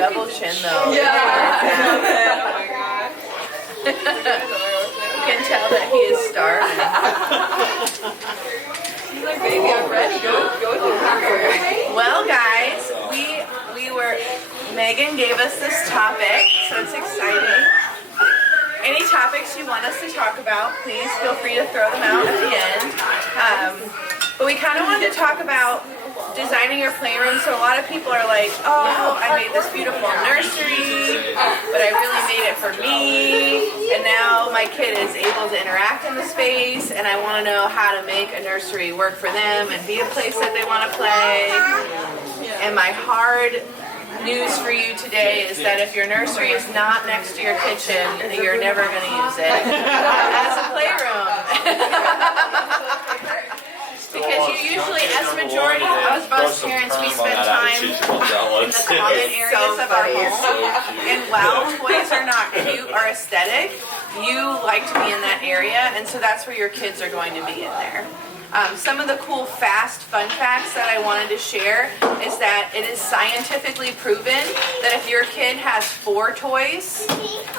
double chin though. Yeah. Oh my god. You can tell that he is starving. He's like, baby, I'm ready. Go to the hamburger. Well, guys, Megan gave us this topic, so it's exciting. Any topics you want us to talk about, please feel free to throw them out at the end. But we kind of wanted to talk about designing your playroom. So a lot of people are like, oh, I made this beautiful nursery, but I really made it for me, and now my kid is able to interact in the space, and I want to know how to make a nursery work for them and be a place that they want to play. And my hard news for you today is that if your nursery is not next to your kitchen, you're never going to use it as a playroom. Because you usually, as a majority of us parents, we spend time in the common areas of our home. And while toys are not cute or aesthetic, you like to be in that area, and so that's where your kids are going to be in there. Some of the cool, fast, fun facts that I wanted to share is that it is scientifically proven that if your kid has 4 toys,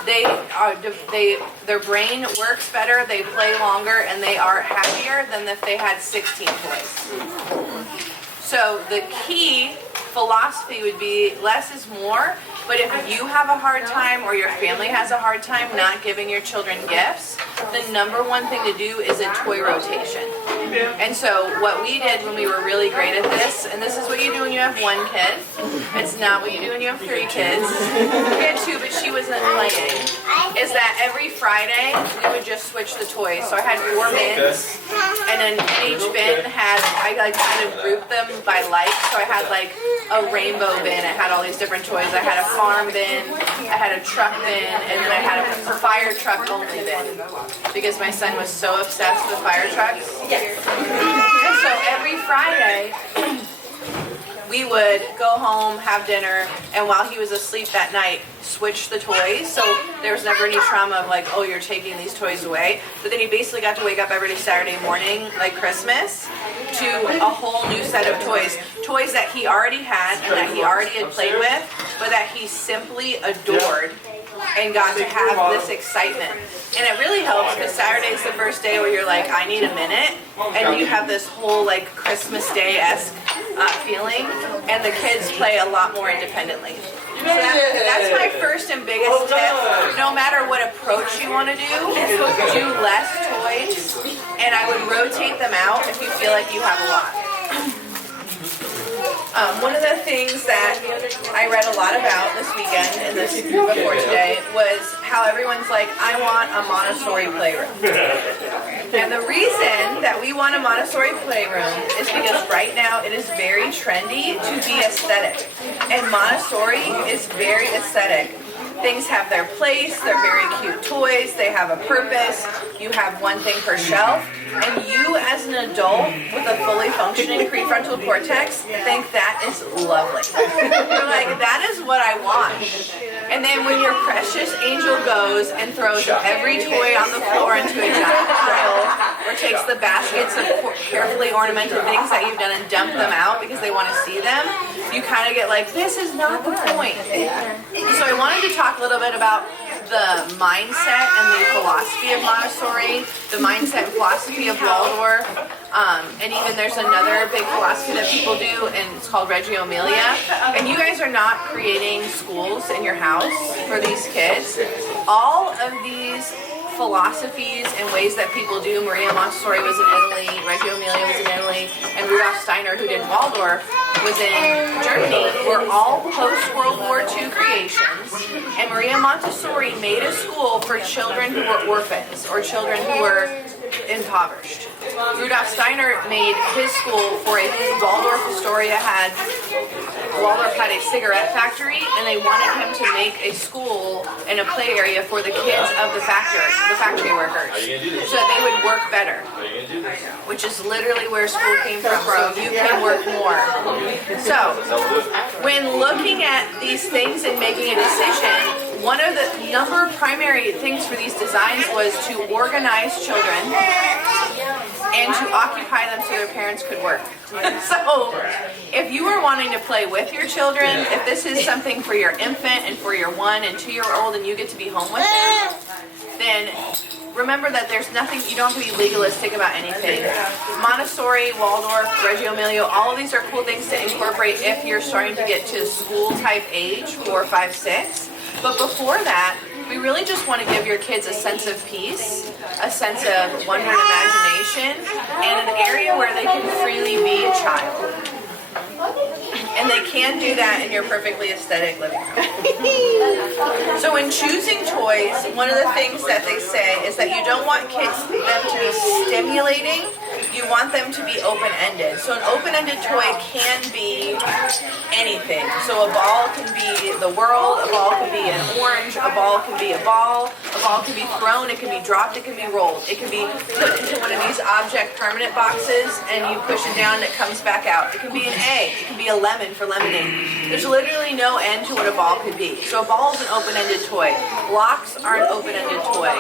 their brain works better, they play longer, and they are happier than if they had 16 toys. So the key philosophy would be less is more, but if you have a hard time or your family has a hard time not giving your children gifts, the number one thing to do is a toy rotation. And so what we did when we were really great at this, and this is what you do when you have 1 kid, it's not what you do when you have 3 kids, we had 2 but she wasn't playing, is that every Friday we would just switch the toys. So I had 4 bins, and then each bin had, I kind of grouped them by like, so I had like a rainbow bin, it had all these different toys. I had a farm bin, I had a truck bin, and then I had a fire truck only bin, because my son was so obsessed with fire trucks. Yes. And so every Friday, we would go home, have dinner, and while he was asleep that night, switch the toys. So there was never any trauma of like, oh, you're taking these toys away. But then he basically got to wake up every Saturday morning, like Christmas, to a whole new set of toys. Toys that he already had and that he already had played with, but that he simply adored and got to have this excitement. And it really helps because Saturday's the first day where you're like, I need a minute, and you have this whole like Christmas Day-esque feeling, and the kids play a lot more independently. So that's my first and biggest tip. No matter what approach you want to do less toys, and I would rotate them out if you feel like you have a lot. One of the things that I read a lot about this weekend and this before today was how everyone's like, I want a Montessori playroom. And the reason that we want a Montessori playroom is because right now it is very trendy to be aesthetic. And Montessori is very aesthetic. Things have their place, they're very cute toys, they have a purpose, you have one thing per shelf, and you as an adult with a fully functioning prefrontal cortex think that is lovely. You're like, that is what I want. And then when your precious angel goes and throws every toy on the floor into a giant pile, or takes the baskets of carefully ornamented things that you've done and dump them out because they want to see them, you kind of get like, this is not the point. So I wanted to talk a little bit about the mindset and the philosophy of Montessori, the mindset and philosophy of Waldorf, and even there's another big philosophy that people do, and it's called Reggio Emilia. And you guys are not creating schools in your house for these kids. All of these philosophies and ways that people do, Maria Montessori was in Italy, Reggio Emilia was in Italy, and Rudolf Steiner, who did Waldorf, was in Germany, were all post-World War II creations. And Maria Montessori made a school for children who were orphans or children who were impoverished. Rudolf Steiner made his school for a Waldorf Astoria Waldorf had a cigarette factory, and they wanted him to make a school and a play area for the kids of the factory workers, so that they would work better, which is literally where school came from, so you can work more. So, when looking at these things and making a decision, one of the primary things for these designs was to organize children and to occupy them so their parents could work. So if you are wanting to play with your children, if this is something for your infant and for your 1 and 2 year old and you get to be home with them, then remember that there's nothing, you don't have to be legalistic about anything. Montessori, Waldorf, Reggio Emilia, all of these are cool things to incorporate if you're starting to get to school type age, 4, 5, 6. But before that, we really just want to give your kids a sense of peace, a sense of wonder and imagination, and an area where they can freely be a child. And they can do that in your perfectly aesthetic living room. So in choosing toys, one of the things that they say is that you don't want them to be stimulating, you want them to be open-ended. So an open-ended toy can be anything. So a ball can be the world, a ball can be an orange, a ball can be a ball can be thrown, it can be dropped, it can be rolled. It can be put into one of these object permanent boxes and you push it down and it comes back out. It can be an egg, it can be a lemon for lemonade. There's literally no end to what a ball could be. So a ball is an open-ended toy. Blocks are an open-ended toy.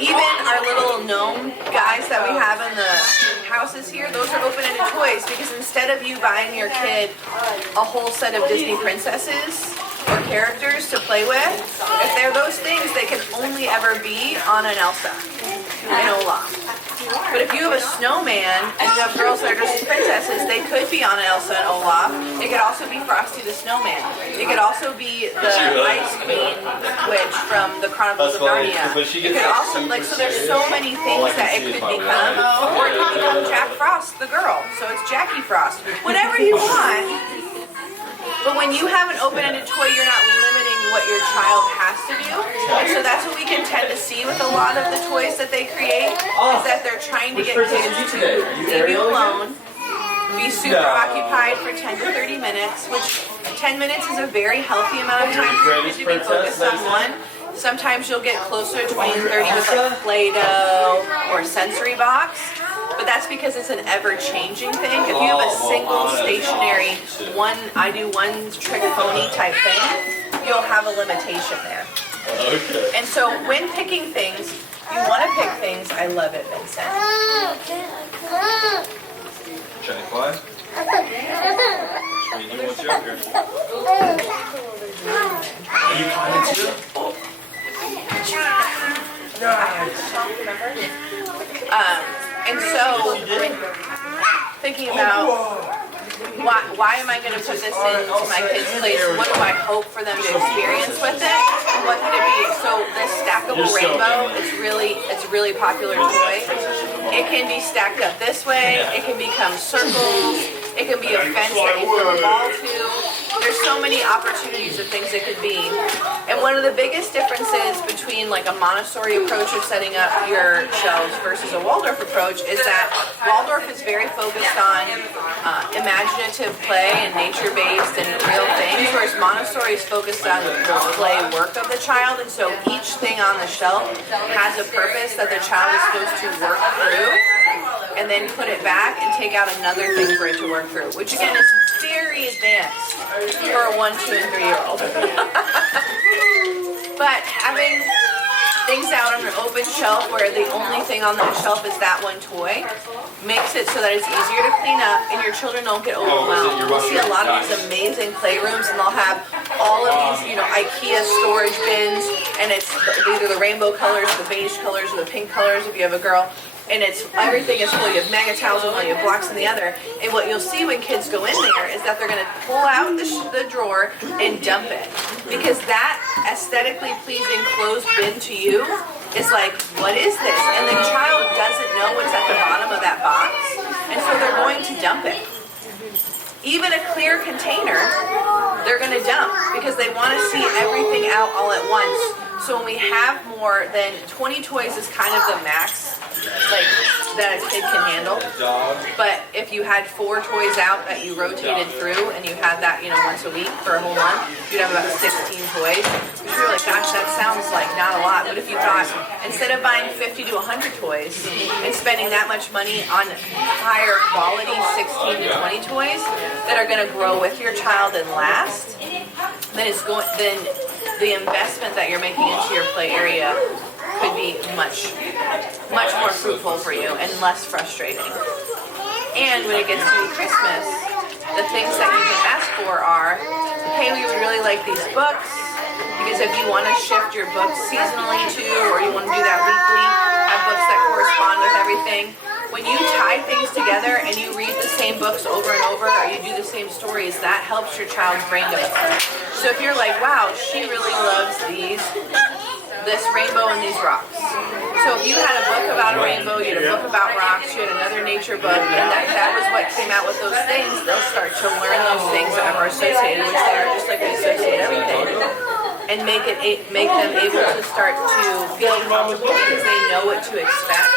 Even our little gnome guys that we have in the houses here, those are open-ended toys because instead of you buying your kid a whole set of Disney princesses or characters to play with, if they're those things, they can only ever be on an Elsa and Olaf. But if you have a snowman and you have girls that are just princesses, they could be on an Elsa and Olaf. It could also be Frosty the Snowman. It could also be the Ice Queen witch from the Chronicles of Narnia. It could also, so there's so many things that it could become. Or it could become Jack Frost, the girl. So it's Jackie Frost. Whatever you want. But when you have an open-ended toy, you're not limiting what your child has to do. And so that's what we can tend to see with a lot of the toys that they create, is that they're trying to get kids to leave you alone, be super occupied for 10 to 30 minutes, which 10 minutes is a very healthy amount of time for your kid to be focused on one. Sometimes you'll get closer to 20 and 30 with like Play-Doh or sensory box. But that's because it's an ever-changing thing. If you have a single stationary I do one trick pony type thing, you'll have a limitation there. Okay. And so when picking things, you want to pick things. I love it, Vincent. Shiny fly? Shiny, what's your here? Are you climbing too? And so, thinking about why am I going to put this into my kids' place? What do I hope for them to experience with it? And what could it be? So this stackable rainbow is it's a really popular toy. It can be stacked up this way. It can become circles. It can be a fence that you throw a ball to. There's so many opportunities of things it could be. And one of the biggest differences between like a Montessori approach of setting up your shelves versus a Waldorf approach is that Waldorf is very focused on imaginative play and nature-based and real things, whereas Montessori is focused on the play work of the child. And so each thing on the shelf has a purpose that the child is supposed to work through, and then put it back and take out another thing for it to work through, which again is very advanced for a 1, 2, and 3-year-old. But having things out on an open shelf where the only thing on that shelf is that one toy makes it so that it's easier to clean up and your children don't get overwhelmed. You'll see a lot of these amazing playrooms and they'll have all of these, IKEA storage bins, and it's either the rainbow colors, the beige colors, or the pink colors if you have a girl. And everything is full. You have mega towels in one, you have blocks in the other. And what you'll see when kids go in there is that they're going to pull out the drawer and dump it. Because that aesthetically pleasing closed bin to you is like, what is this? And the child doesn't know what's at the bottom of that box. And so they're going to dump it. Even a clear container, they're going to dump because they want to see everything out all at once. So when we have more than 20 toys is kind of the max that a kid can handle. But if you had 4 toys out that you rotated through and you had that, once a week for a whole month, you'd have about 16 toys. You're like, gosh, that sounds like not a lot. But if you thought, instead of buying 50 to 100 toys and spending that much money on higher quality 16 to 20 toys that are going to grow with your child and last, then the investment that you're making into your play area could be much more fruitful for you and less frustrating. And when it gets to Christmas, the things that you can ask for are, hey, we would really like these books, because if you want to shift your books seasonally too, or you want to do that weekly, have books that correspond with everything. When you tie things together and you read the same books over and over, or you do the same stories, that helps your child's brain develop. So if you're like, wow, she really loves this rainbow and these rocks. So if you had a book about a rainbow, you had a book about rocks, you had another nature book, and that was what came out with those things, they'll start to learn those things that are associated, which they are, just like we associate everything, and make them able to start to feel comfortable because they know what to expect.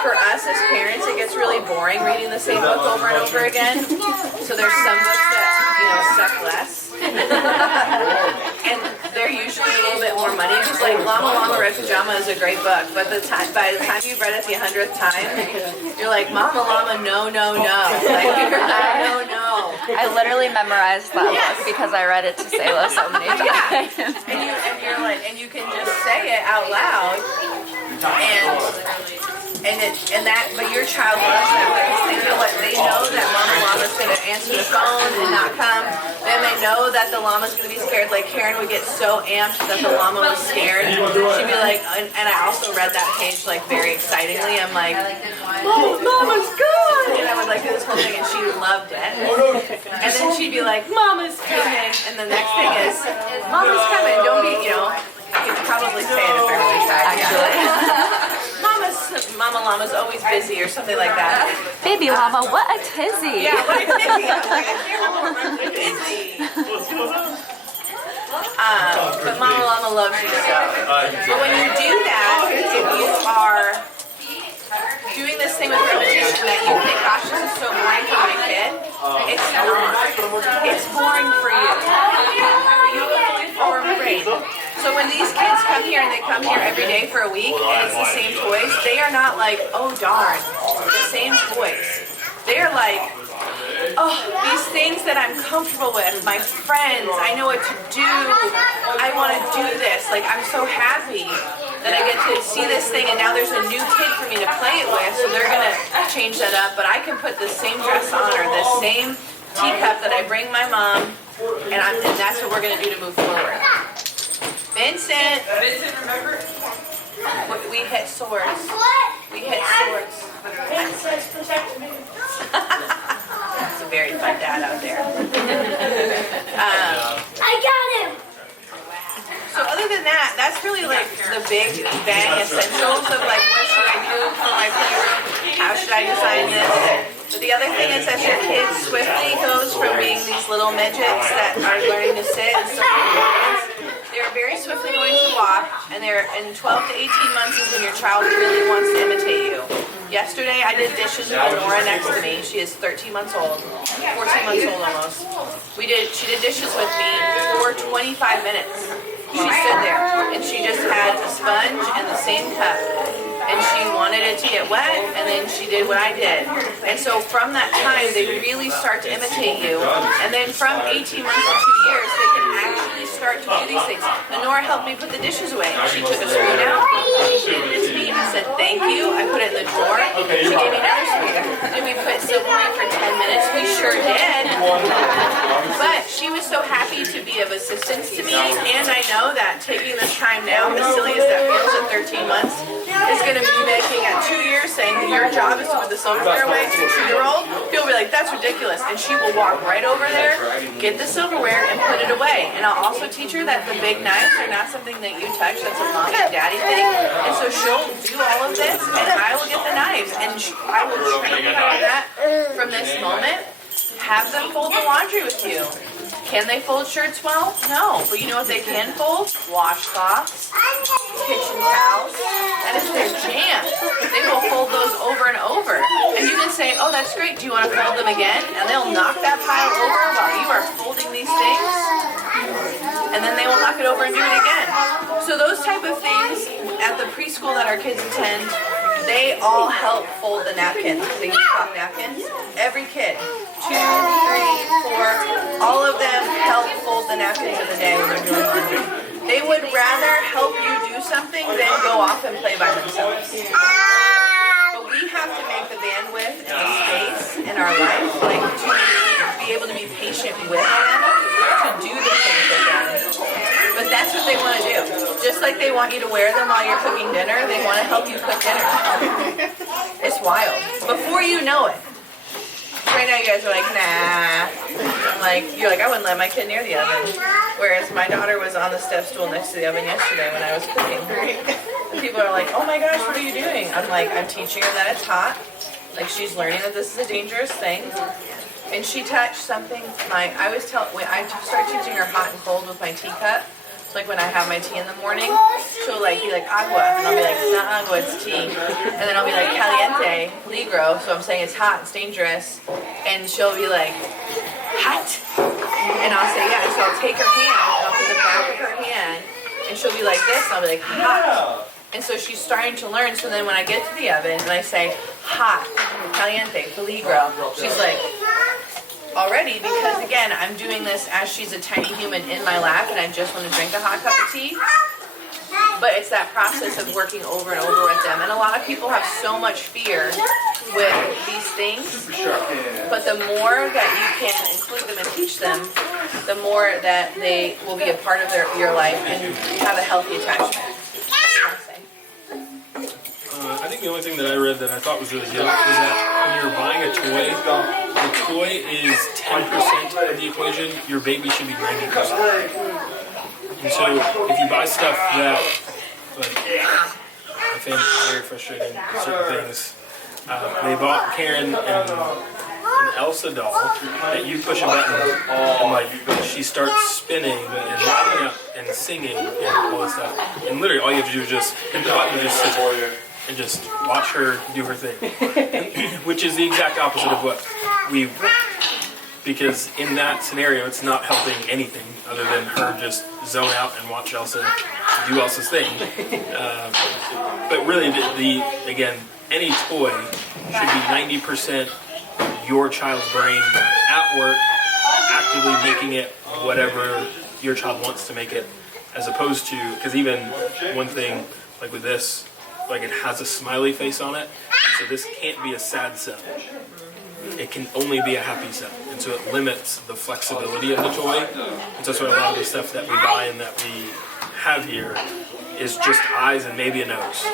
For us as parents, it gets really boring reading the same book over and over again. So there's some books that, suck less. And they're usually a little bit more money. Just like Llama Llama Red Pajama is a great book, but by the time you've read it the 100th time, you're like, Mama Llama, no, no, no. Like, you're like, no, no. I literally memorized that book because I read it to Sayla so many times. And you can just say it out lout, but your child loves that because they know that Mama Llama's going to answer the phone and not come. Then they know that the llama's going to be scared. Like Karen would get so amped that the llama was scared. She'd be like, and I also read that page like very excitingly. I'm like, oh, Mama's gone! And I would like do this whole thing, and she loved it. And then she'd be like, Mama's coming. And the next thing is, Mama's coming. Don't be, I could probably say it if I really tried. Actually. Mama Llama's always busy or something like that. Baby Llama, what a tizzy. Yeah, what a tizzy. I was like, I can't remember what I'm busy. But Mama Llama loves you so. But when you do that, if you are doing this thing with repetition that you think, gosh, this is so boring for my kid, it's not. It's boring for you. You have a fully formed brain. So when these kids come here and they come here every day for a week and it's the same toys, they are not like, oh darn, the same toys. They are like, oh, these things that I'm comfortable with, my friends, I know what to do, I want to do this. Like, I'm so happy that I get to see this thing and now there's a new kid for me to play it with, so they're going to change that up. But I can put the same dress on or the same teacup that I bring my mom, and that's what we're going to do to move forward. Vincent, remember? We hit swords. We hit swords. Princess, protect me. It's a very fun dad out there. I got him. So other than that, that's really like the big bang essentials of like, what should I do for my playroom? How should I design this? But the other thing is that your kid swiftly goes from being these little midgets that are learning to sit and start to dance. They're very swiftly going to walk, and they're in 12 to 18 months is when your child really wants to imitate you. Yesterday I did dishes with Nora next to me. She is 13 months old, 14 months old almost. She did dishes with me for 25 minutes. She stood there and she just had a sponge and the same cup. And she wanted it to get wet, and then she did what I did. And so from that time, they really start to imitate you. And then from 18 months to 2 years, they can actually start to do these things. And Nora helped me put the dishes away. She took a spoon out, she gave it to me, I said thank you, I put it in the drawer, she gave me another spoon. Did we put silverware for 10 minutes? We sure did. But she was so happy to be of assistance to me, and I know that taking this time now, as silly as that feels at 13 months, is going to be making at 2 years saying your job is to put the silverware away to a 2-year-old. She'll be like, that's ridiculous. And she will walk right over there, get the silverware, and put it away. And I'll also teach her that the big knives are not something that you touch. That's a mom and daddy thing. And so she'll do all of this, and I will get the knives. And I will train her on that from this moment. Have them fold the laundry with you. Can they fold shirts well? No. But you know what they can fold? Washcloths, kitchen towels, and if they're jammed, they will fold those over and over. And you can say, oh, that's great. Do you want to fold them again? And they'll knock that pile over while you are folding these things. And then they will knock it over and do it again. So those type of things at the preschool that our kids attend, they all help fold the napkins. They use cloth napkins. Every kid, 2, 3, 4, all of them help fold the napkins in the day when they're doing laundry. off and play by themselves. But we have to make the bandwidth and the space in our life, like, to be able to be patient with them, to do the things with them. But that's what they want to do. Just like they want you to wear them while you're cooking dinner, they want to help you cook dinner. It's wild. Before you know it. Right now you guys are like, nah. I'm like, you're like, I wouldn't let my kid near the oven. Whereas my daughter was on the step stool next to the oven yesterday when I was cooking. And people are like, oh my gosh, what are you doing? I'm like, I'm teaching her that it's hot. Like, she's learning that this is a dangerous thing. And she touched something, I start teaching her hot and cold with my teacup. Like when I have my tea in the morning, she'll like be like agua, and I'll be like, it's not agua, it's tea. And then I'll be like caliente, peligro, so I'm saying it's hot, it's dangerous. And she'll be like, hot? And I'll say, yeah. And so I'll take her hand, and I'll put the back of her hand, and she'll be like this, and I'll be like, hot. And so she's starting to learn, so then when I get to the oven, and I say, hot, caliente, peligro, she's like, already, because again, I'm doing this as she's a tiny human in my lap and I just want to drink a hot cup of tea. But it's that process of working over and over with them. And a lot of people have so much fear with these things. But the more that you can include them and teach them, the more that they will be a part of your life and have a healthy attachment. I think the only thing that I read that I thought was really good was that when you're buying a toy, the toy is 10% of the equation, your baby should be 90%. And so if you buy stuff that, like, my family's very frustrated with certain things. They bought Karen an Elsa doll that you push a button and like she starts spinning and lighting up and singing and all this stuff. And literally all you have to do is just hit the button and just sit there and just watch her do her thing. Which is the exact opposite of what we, because in that scenario it's not helping anything other than her just zone out and watch Elsa do Elsa's thing. But really, again, any toy should be 90% your child's brain at work, actively making it whatever your child wants to make it, as opposed to, because even one thing, like with this, like it has a smiley face on it, and so this can't be a sad cell. It can only be a happy cell, and so it limits the flexibility of the toy. And so that's why a lot of the stuff that we buy and that we have here is just eyes and maybe a nose,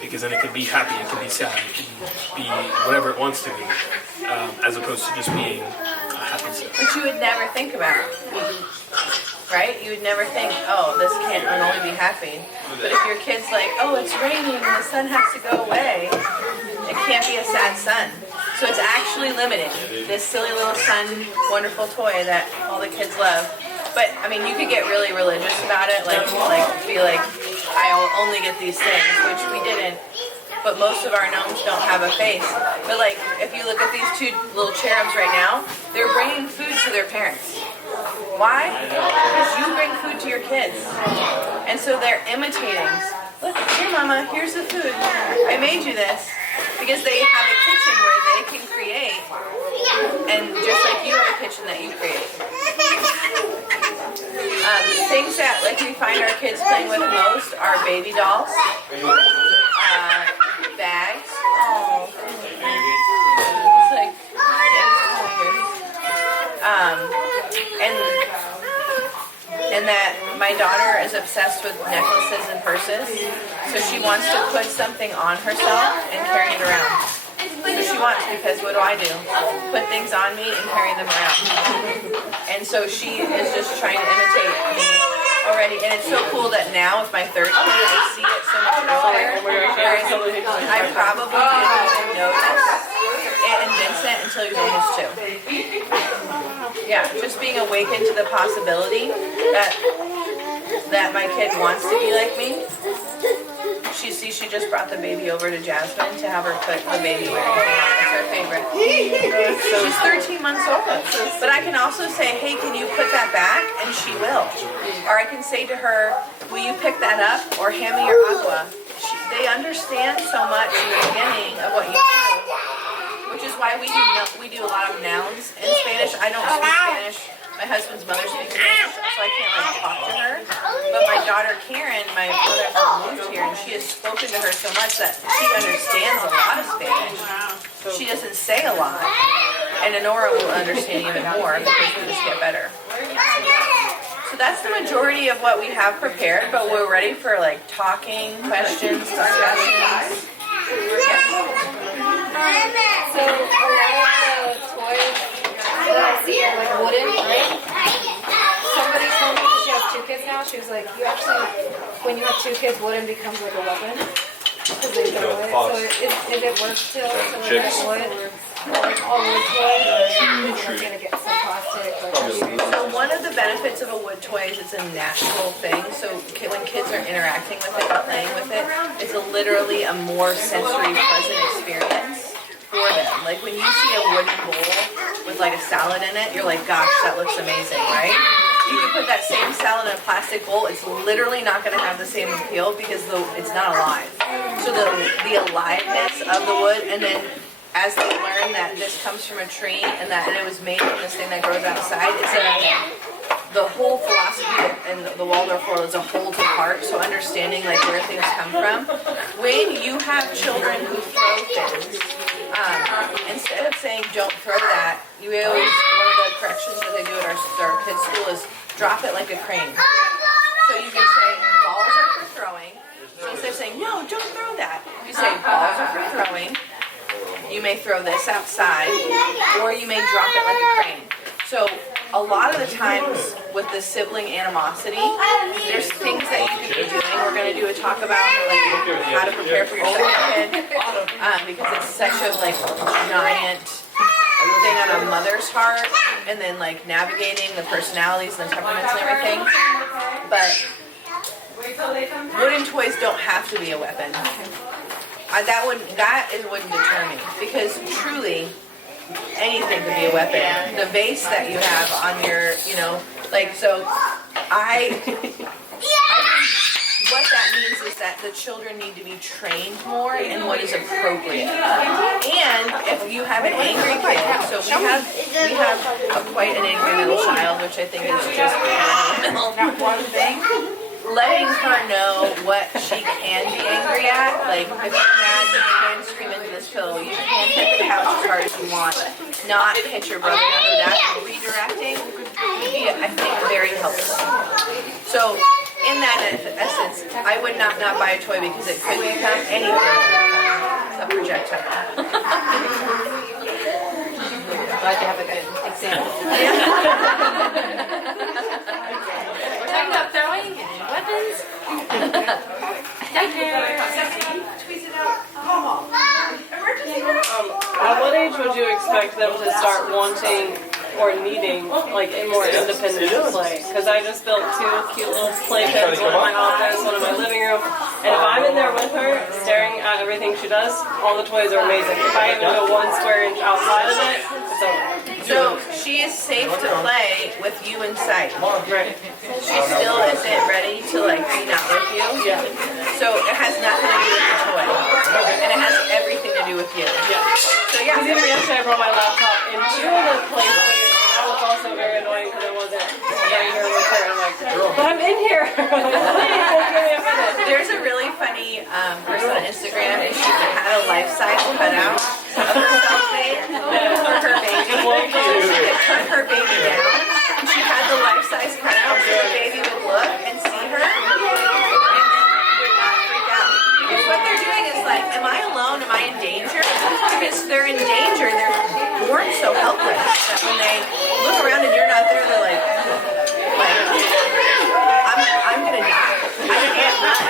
because then it can be happy, it can be sad, it can be whatever it wants to be, as opposed to just being a happy cell. Which you would never think about, right? You would never think, oh, this can't only be happy. But if your kid's like, oh, it's raining and the sun has to go away, it can't be a sad sun. So it's actually limiting this silly little sun, wonderful toy that all the kids love. But I mean, you could get really religious about it, like be like, I'll only get these things, which we didn't. But most of our gnomes don't have a face. But like, if you look at these two little cherubs right now, they're bringing food to their parents. Why? Because you bring food to your kids. And so they're imitating. Look, here mama, here's the food. I made you this. Because they have a kitchen where they can create. And just like you have a kitchen that you create. Things that like we find our kids playing with most are baby dolls. Bags. Oh. It's like, and that my daughter is obsessed with necklaces and purses, so she wants to put something on herself and carry it around. So she wants, because what do? Put things on me and carry them around. And so she is just trying to imitate me already. And it's so cool that now with my third kid, I see it so much earlier. Whereas I probably didn't even notice it in Vincent until he was almost 2. Yeah, just being awakened to the possibility that my kid wants to be like me. She just brought the baby over to Jasmine to have her put the baby wearing it on. It's her favorite. She's 13 months old. But I can also say, hey, can you put that back? And she will. Or I can say to her, will you pick that up? Or hand me your agua. They understand so much in the beginning of what you do. Which is why we do a lot of nouns in Spanish. I don't speak Spanish. My husband's mother speaks Spanish, so I can't like talk to her. But my daughter Karen, my mother moved here, and she has spoken to her so much that she understands a lot of Spanish. She doesn't say a lot, and Honora will understand even more because we just get better. So that's the majority of what we have prepared, but we're ready for like talking, questions, discussions. So a lot of the toys that I see are like wooden, right? Somebody told me, because she has 2 kids now, she was like, you actually, when you have 2 kids, wooden becomes like a weapon. Because they throw it. So is it worth still? So like wood, like all wood toys, or are you going to get some plastic? So one of the benefits of a wood toy is it's a natural thing. So when kids are interacting with it and playing with it, it's literally a more sensory, pleasant experience for them. Like when you see a wooden bowl with like a salad in it, you're like, gosh, that looks amazing, right? You can put that same salad in a plastic bowl. It's literally not going to have the same appeal because it's not alive. So the aliveness of the wood, and then as they learn that this comes from a tree and that it was made from this thing that grows outside, the whole philosophy in the Waldorf world is a whole to part. So understanding like where things come from. When you have children who throw things, instead of saying don't throw that, you always, one of the corrections that they do at our kids' school is drop it like a crane. So you can say balls are for throwing. So instead of saying no, don't throw that, you say balls are for throwing. You may throw this outside, or you may drop it like a crane. So a lot of the times with the sibling animosity, there's things that you could be doing. We're going to do a talk about like how to prepare for your second kid because it's such a like giant thing on a mother's heart, and then like navigating the personalities and the temperaments and everything. But wooden toys don't have to be a weapon. That wouldn't deter me, because truly anything could be a weapon. The vase that you have on your, like, so I think what that means is that the children need to be trained more in what is appropriate. And if you have an angry kid, so we have quite an angry middle child, which I think is just one thing. Letting her know what she can be angry at. Like, if you're mad, you can scream into this pillow. You can hit the couch as hard as you want. Not hit your brother after that. Redirecting would be, I think, very helpful. So, in that essence, I would not buy a toy because it could become anything. A projectile. Glad you have a good example. We're talking about throwing weapons. At what age would you expect them to start wanting or needing like a more independent play? Because I just built 2 cute little play pens, one in my office, one in my living room, and if I'm in there with her staring at everything she does, all the toys are amazing. If I even go 1 square inch outside of it, it's over. So she is safe to play with you in sight. Right. She still isn't ready to like be not with you. Yeah. So it has nothing to do with the toy. And it has everything to do with you. Yeah. So yeah. Because even yesterday I brought my laptop into the play space, and that was also very annoying because I wasn't right here with her. I'm like, but I'm in here. Please, give me a minute. There's a really funny person on Instagram, and she had a life-size cutout of herself made for her baby. So she could put her baby down, and she had the life-size cutout so the baby would look and see her, and then would not freak out. Because what they're doing is like, am I alone? Am I in danger? Because they're in danger. They're born so helpless that when they look around and you're not there, they're like I'm gonna die. I can't run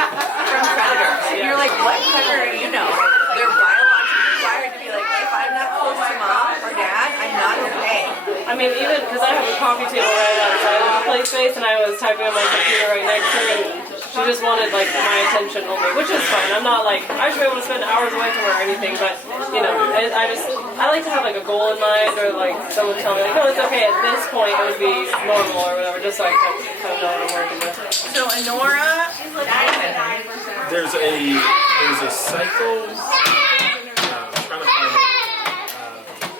from predators. And you're like, what predator do you know? They're biologically wired to be like, if I'm not close to mom or dad, I'm not okay. I mean, even because I have a coffee table right outside of the play space, and I was typing on my computer right next to her, and she just wanted like my attention only, which is fine. I'm not like I should be able to spend hours away from her or anything, but I like to have like a goal in mind, or like someone tell me like, no, it's okay. At this point, it would be normal or whatever, just so I kind of know what I'm working with. So Honora, There's a cycle. I'm trying to find it.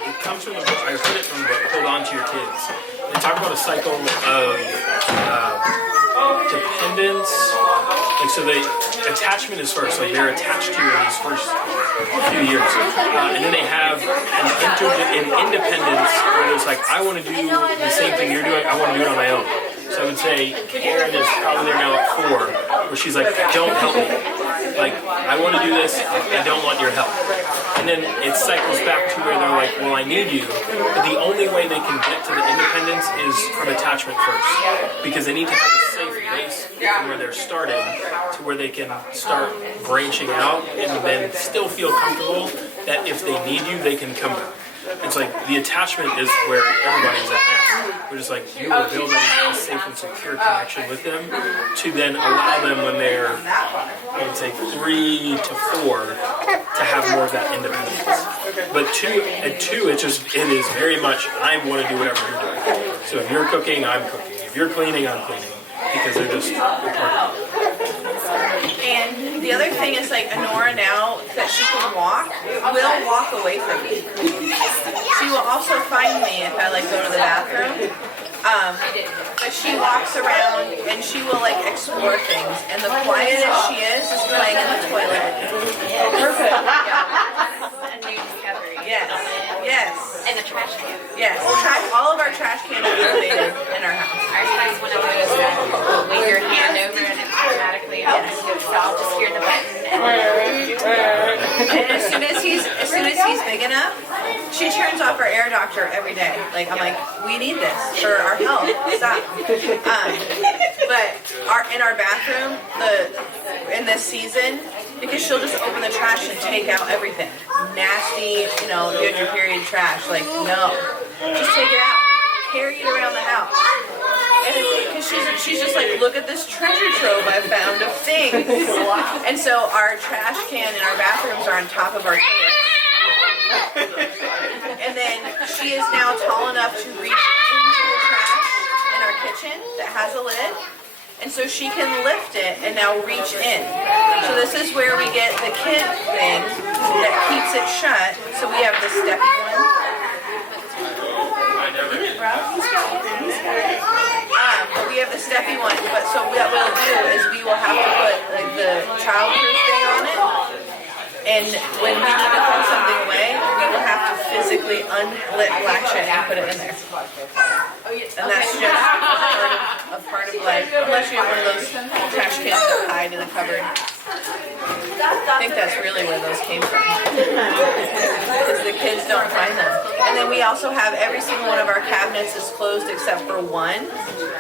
It comes from the book. I heard it from the book. Hold on to your kids. They talk about a cycle of dependence, so attachment is first. Like they're attached to you in these first few years, and then they have an independence where it's like, I want to do the same thing you're doing. I want to do it on my own. So I would say Karen is probably there now at 4, where she's like, don't help me. Like, I want to do this, I don't want your help. And then it cycles back to where they're like, well, I need you. But the only way they can get to the independence is from attachment first. Because they need to have a safe base from where they're starting to where they can start branching out and then still feel comfortable that if they need you, they can come back. It's like the attachment is where everybody's at now. We're just like, you are building a safe and secure connection with them to then allow them when they're, I would say, 3 to 4 to have more of that independence. But at 2, it is very much, I want to do whatever you're doing. So if you're cooking, I'm cooking. If you're cleaning, I'm cleaning. Because they're just a part of it. And the other thing is like Honora, now that she can walk, will walk away from me. She will also find me if I like go to the bathroom. But she walks around and she will like explore things. And the quietest she is playing in the toilet. Perfect. A new discovery. Yes. Yes. And the trash can. Yes. All of our trash cans are elevated in our house. Ours has one of those that wave your hand over and it automatically opens itself. Just hear the button. And as soon as he's big enough, she turns off our air doctor every day. Like I'm like, we need this for our health. Stop. But in our bathroom, in this season, because she'll just open the trash and take out everything. Nasty, you had your period trash. Like, no. Just take it out. Carry it around the house. And because she's just like, look at this treasure trove I found of things. And so our trash can in our bathrooms are on top of our toilet. And then she is now tall enough to reach into the trash in our kitchen that has a lid. And so she can lift it and now reach in. So this is where we get the kid thing that keeps it shut. So we have the steppy one. But we have the steppy one. But so what we'll do is we will have to put like the childproof thing on it. And when we need to throw something away, we will have to physically latch it and put it in there. And that's just a part of life. Unless you have one of those trash cans that hide in the cupboard. I think that's really where those came from. Because the kids don't find them. And then we also have every single one of our cabinets is closed except for one,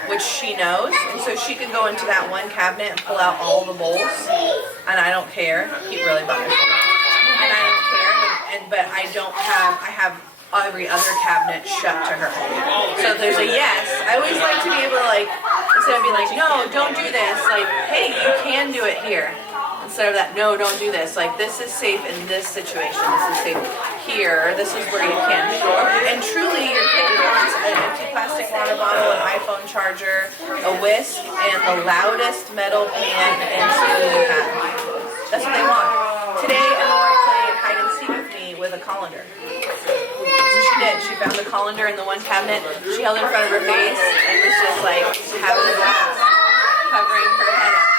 which she knows. And so she can go into that one cabinet and pull out all the bowls. And I don't care. He really bothers me. And I don't care. But I have every other cabinet shut to her. So if there's a yes, I always like to be able to like, instead of being like, no, don't do this, like, hey, you can do it here. Instead of that, no, don't do this. Like, this is safe in this situation. This is safe here. This is where you can. And truly, your kid wants an empty plastic water bottle, an iPhone charger, a whisk, and the loudest metal pan and spoon you have. That's what they want. Today, Eleanor played hide and seek with me with a colander. So she did. She found the colander in the one cabinet. She held it in front of her face and was just like having a blast, covering her head up.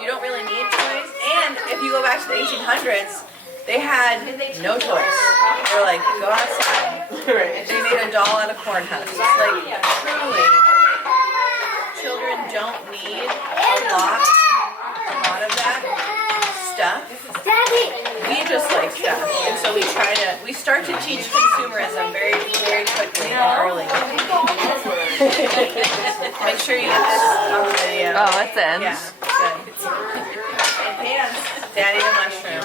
You don't really need toys. And if you go back to the 1800s, they had no toys. They were like, go outside. They made a doll out of corn husks. Like, truly, children don't need a lot of that stuff. We just like stuff. And so we start to teach consumerism very, very quickly and early. Make sure you get this on the video. Oh, it's in. Yeah, good. And pants. Daddy the mushroom.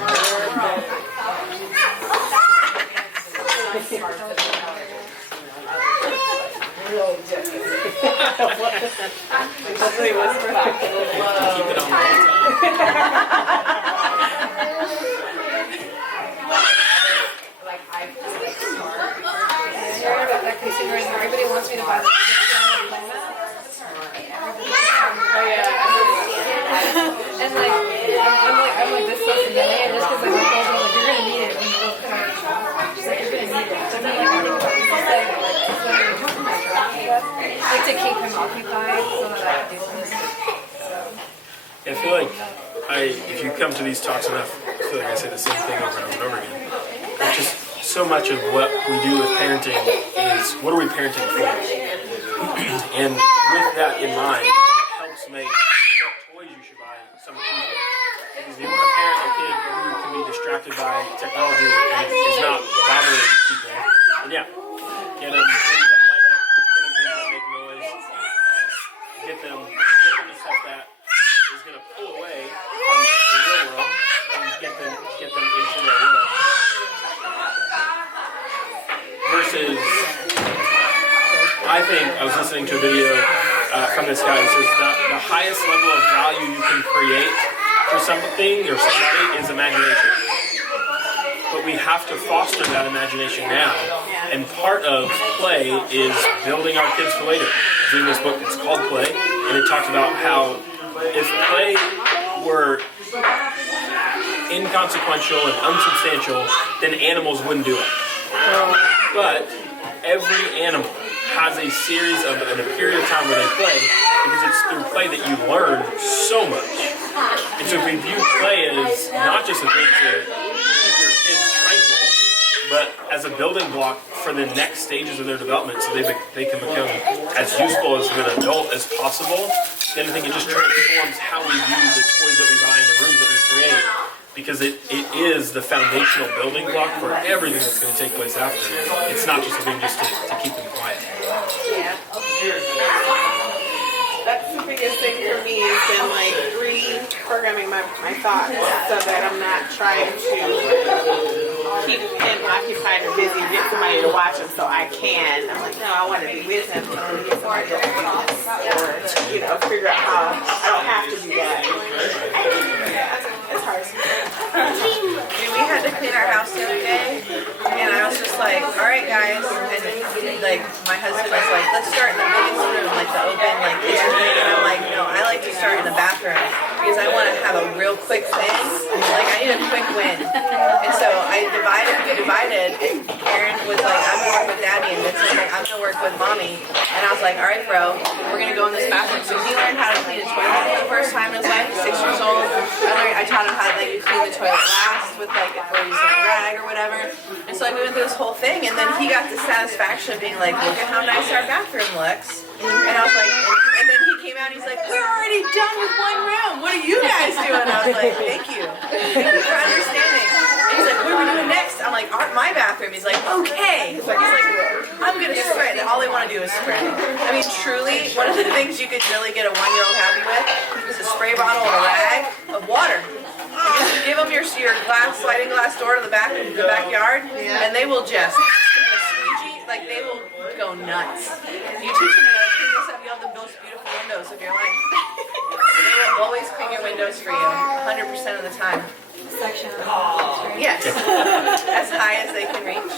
Hopefully whisper that. Keep it on the whole time. That consumerism, everybody wants me to buy the piano diploma. Oh yeah. And I'm like this close to Danae, and just because I'm like, you're gonna need it when you go cut out. She's like, you're gonna need it. I'm like, I think about this, like to keep him occupied so that I can do this. I feel like if you come to these talks enough, I feel like I say the same thing over and over and over again. It's just so much of what we do with parenting is, what are we parenting for? And with that in mind, it helps make what toys you should buy so much easier. Because if you want to parent a kid who can be distracted by technology and is not bothering people, then yeah, get them things that light up, get them things that make noise, get them the stuff that is going to pull away from the real world and get them into their world. Versus, I think, I was listening to a video from this guy who says that the highest level of value you can create for something or somebody is imagination. But we have to foster that imagination now. And part of play is building our kids for later. I was reading this book, it's called Play, and it talks about how if play were inconsequential and unsubstantial, then animals wouldn't do it. But every animal has a series of a period of time where they play, because it's through play that you learn so much. And so if we view play as not just a thing to keep your kids tranquil, but as a building block for the next stages of their development, so they can become as useful as an adult as possible, then I think it just transforms how we view the toys that we buy and the rooms that we create. Because it is the foundational building block for everything that's going to take place after. It's not just a thing just to keep them quiet. Yeah. That's the biggest thing for me has been like reprogramming my thoughts so that I'm not trying to keep him occupied or busy, get somebody to watch him so I can. I'm like, no, I want to be with him so I can get somebody else to do this. Or, figure out how I don't have to do that. Yeah, it's hard. We had to clean our house the other day, and I was just like, all right, guys. And like, my husband was like, let's start in the biggest room, like the open, like kitchen thing. And I'm like, no, I like to start in the bathroom because I want to have a real quick thing. Like, I need a quick win. And so we divided, and Karen was like, I'm gonna work with Daddy, and Vincent was like, I'm gonna work with Mommy. And I was like, all right, bro, we're gonna go in this bathroom. So he learned how to clean a toilet for the first time in his life. He's 6 years old. I taught him how to like clean the toilet last with like or using a rag or whatever. And so like, we went through this whole thing, and then he got the satisfaction of being like, look at how nice our bathroom looks. And I was like, and then he came out and he's like, we're already done with one room. What are you guys doing? I was like, thank you. Thank you for understanding. And he's like, what are we doing next? I'm like, my bathroom. He's like, okay. He's like, I'm going to spray. And all they want to do is spray. I mean, truly, one of the things you could really get a 1-year-old happy with is a spray bottle and a rag of water. And just give them your sliding glass door to the backyard, and they will just squeegee, like they will go nuts. You teach them how to clean this up, you have the most beautiful windows of your life. They will always clean your windows for you, 100% of the time. Section. Yes, as high as they can reach.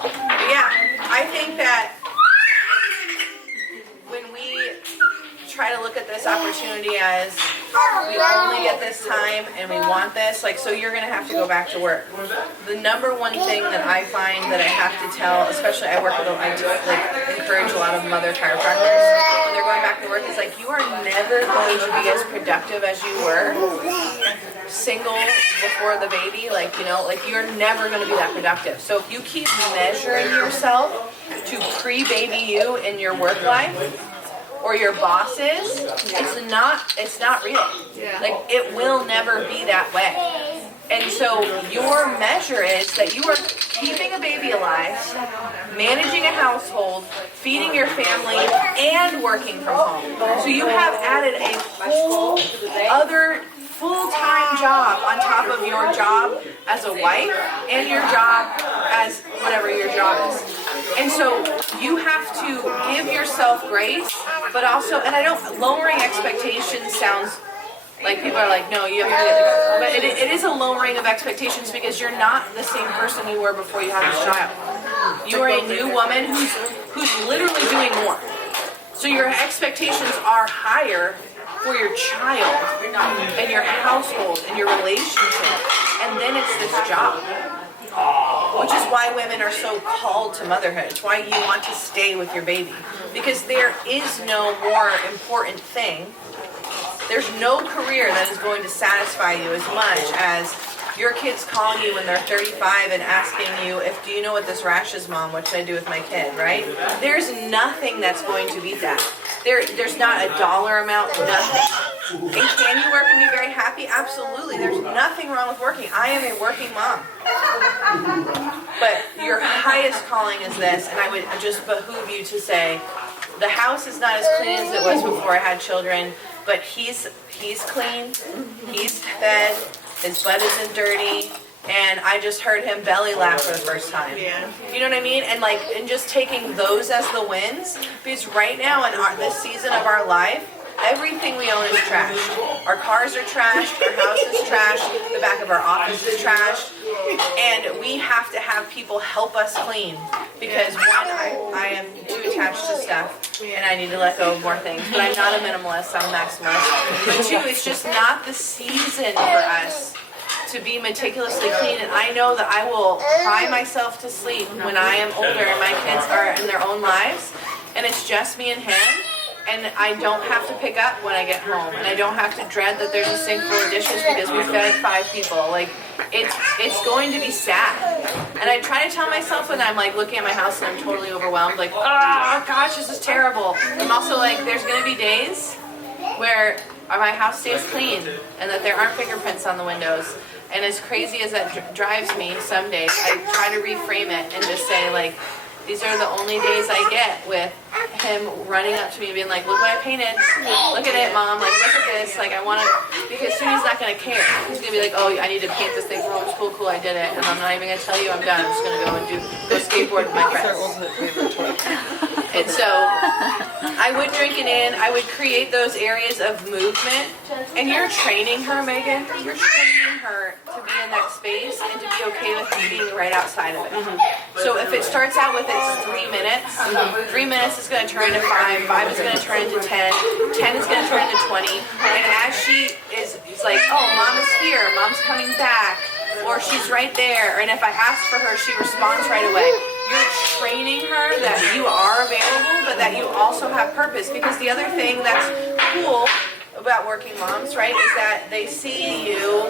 But yeah, I think that when we try to look at this opportunity as we only get this time and we want this, like, so you're going to have to go back to work. The number one thing that I find that I have to tell, especially I encourage a lot of mother chiropractors when they're going back to work, is like, you are never going to be as productive as you were single before the baby. Like, you're never going to be that productive. So if you keep measuring yourself to pre-baby you in your work life, or your bosses, it's not real. Yeah. Like, it will never be that way. And so your measure is that you are keeping a baby alive, managing a household, feeding your family, and working from home. So you have added a whole other full-time job on top of your job as a wife and your job as whatever your job is. And so you have to give yourself grace, but also, and lowering expectations sounds like people are like, no, you have to get but it is a lowering of expectations because you're not the same person you were before you had this child. You are a new woman who's literally doing more. So your expectations are higher for your child and your household and your relationship, and then it's this job. which is why women are so called to motherhood. It's why you want to stay with your baby. Because there is no more important thing. There's no career that is going to satisfy you as much as your kids calling you when they're 35 and asking you, do you know what this rash is, Mom? What should I do with my kid, right? There's nothing that's going to beat that. There's not a dollar amount, nothing. And can you work and be very happy? Absolutely. There's nothing wrong with working. I am a working mom. But your highest calling is this, and I would just behoove you to say, the house is not as clean as it was before I had children, but he's clean, he's fed, his butt isn't dirty, and I just heard him belly laugh for the first time. Yeah. You know what I mean? And just taking those as the wins, because right now in this season of our life, everything we own is trashed. Our cars are trashed, our house is trashed, the back of our office is trashed, and we have to have people help us clean, because one, I am too attached to stuff, and I need to let go of more things, but I'm not a minimalist, I'm a maximalist. But two, it's just not the season for us to be meticulously clean, and I know that I will cry myself to sleep when I am older and my kids are in their own lives, and it's just me and him. And I don't have to pick up when I get home, and I don't have to dread that there's a sink full of dishes because we fed 5 people. Like, it's going to be sad. And I try to tell myself when I'm like looking at my house and I'm totally overwhelmed, like, oh gosh, this is terrible. I'm also like, there's going to be days where my house stays clean and that there aren't fingerprints on the windows. And as crazy as that drives me some days, I try to reframe it and just say, like, these are the only days I get with him running up to me and being like, look what I painted. Look at it, Mom. Like, look at this. Like, I want to, because soon he's not going to care. He's going to be like, oh, I need to paint this thing for home. Cool, I did it. And I'm not even going to tell you I'm done. I'm just going to go skateboard with my friends. And so I would drink it in. I would create those areas of movement. And you're training her, Megan. You're training her to be in that space and to be okay with being right outside of it. So if it starts out with it's 3 minutes, 3 minutes is going to turn into 5, 5 is going to turn into 10, 10 is going to turn into 20. And as she is like, oh, Mom is here, Mom's coming back, or she's right there, and if I ask for her, she responds right away. You're training her that you are available, but that you also have purpose. Because the other thing that's cool about working moms, right, is that they see you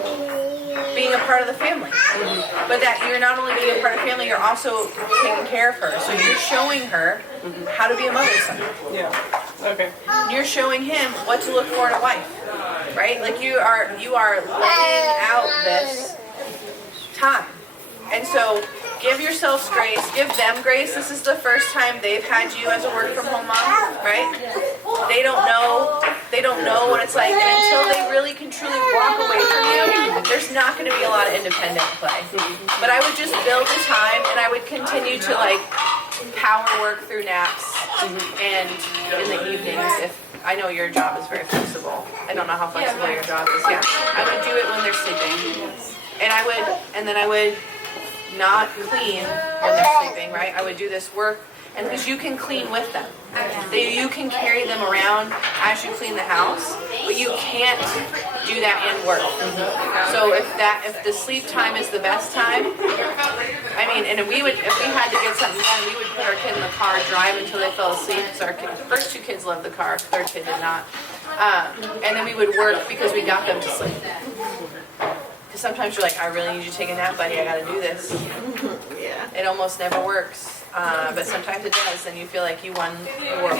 being a part of the family. But that you're not only being a part of the family, you're also taking care of her. So you're showing her how to be a mother's son. Yeah. Okay. You're showing him what to look for in a wife, right? Like you are laying out this time. And so give yourselves grace, give them grace. This is the first time they've had you as a work from home mom, right? They don't know what it's like, and until they really can truly walk away from you, there's not going to be a lot of independent play. But I would just build the time, and I would continue to like power work through naps and in the evenings. If I know your job is very flexible, I don't know how flexible your job is. Yeah, I would do it when they're sleeping, and then I would not clean when they're sleeping, right? I would do this work, and because you can clean with them. You can carry them around as you clean the house, but you can't do that and work. So if the sleep time is the best time, I mean, and if we had to get something done, we would put our kid in the car, drive until they fell asleep. So our first 2 kids loved the car, third kid did not. And then we would work because we got them to sleep. Because sometimes you're like, I really need you to take a nap, buddy. I got to do this. Yeah. It almost never works. But sometimes it does, and you feel like you won the world.